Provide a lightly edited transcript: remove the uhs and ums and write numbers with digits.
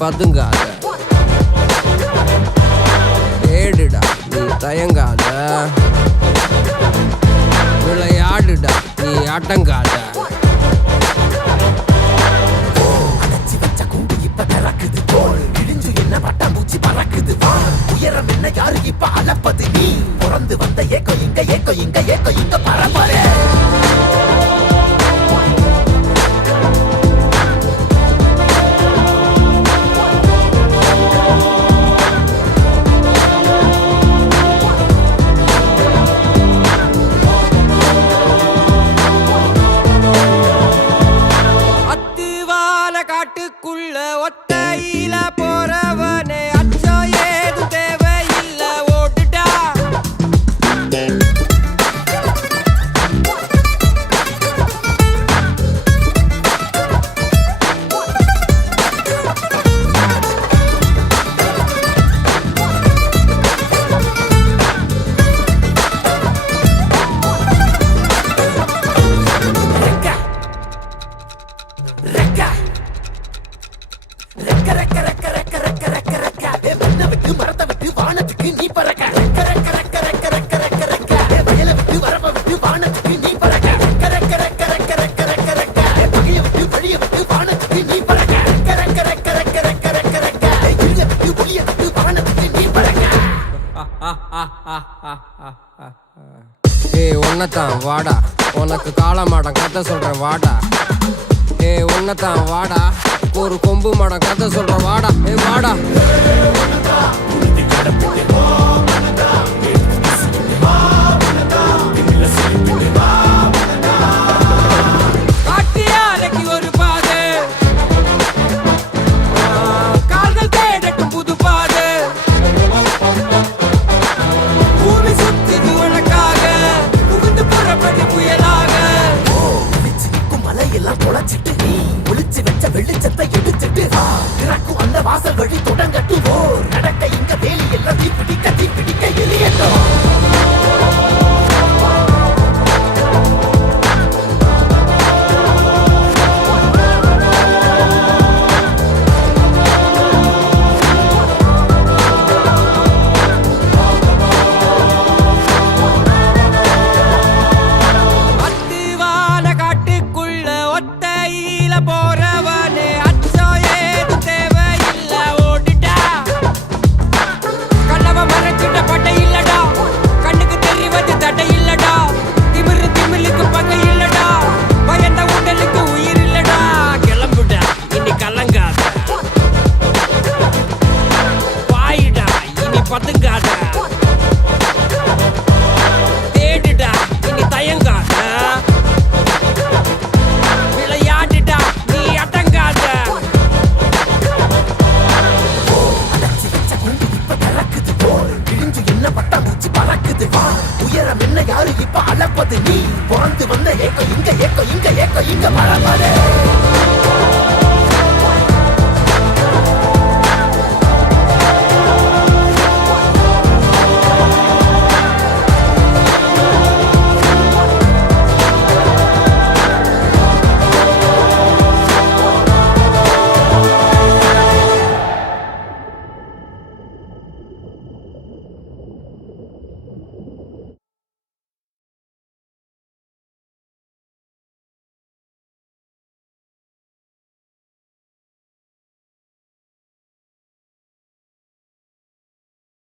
பதுங்காத, தேடுடா நீ தயங்காத, விளையாடுடா நீ அடங்காத. அடைச்சி வச்ச கூண்டு இப்ப திறக்குது போல் இடிஞ்சு என்ன பட்டாம்பூச்சி பறக்குது வா உயரம் என்ன யாரு இப்ப அளப்பது நீ பிறந்து வந்த ஏக்கோ இங்க ஏக்கோ இங்க ஏக்கோ இங்க பரம்பரை காட்டுக்குள்ள ஒத்தையில போறவனே அச்சம் ஏது தேவையில்ல ஓட்டுடா. மரத்தை விட்டு வானத்துக்கு நீ பறக்க வயலை விட்டு வரப்ப விட்டு வானத்துக்கு நீ பறக்க பகைய விட்டு வழிய விட்டு வானத்துக்கு நீ பறக்க இருள விட்டு ஒளிய விட்டு வானத்துக்கு நீ பறக்க. உன்னதான் வாடா, உனக்கு காளமாடம் கதை சொல்றேன் வாடா. உன்னதான் வாடா, ஒரு கொம்பு மாடம் கதை சொல்றேன் வாடா. வாடா காட்டியாலைக்கு ஒரு பாது, கால்கள் தேடட்டும் புது பாது. பூமி சுத்துது உனக்காக, புகுந்து புறப்படி புயலாக. மலையெல்லாம் தொலைச்சிட்டு நீ ஒளிச்சு வச்ச வெளிச்சத்தை எடுத்துட்டு திறக்கும் அந்த வாசல் வழி தொடங்கட்டு நடக்க இங்க வேலி எல்லாம் தீப்பிடிக்க எரியட்டும். போறவனே அச்சம் ஏது தேவையில்ல ஓடிட்டா. கண்ணவ மறைச்சிட்ட பட்டை இல்லடா, கண்ணுக்கு தெரிவது தடை இல்லடா. திமிழுக்கு பகை இல்லடா, பயந்த உடலுக்கு உயிர் இல்லடா. கிளம்புடா இனி கலங்காத, பாயிடா இனி பதுங்காத, தேடுடா இனி தயங்காத, உயரம் என்ன யாரு இப்ப அளப்பது நீ பிறந்து வந்த ஏக்கோ இங்க ஏக்கோ இங்க ஏக்கோ இங்க பரம்பரை.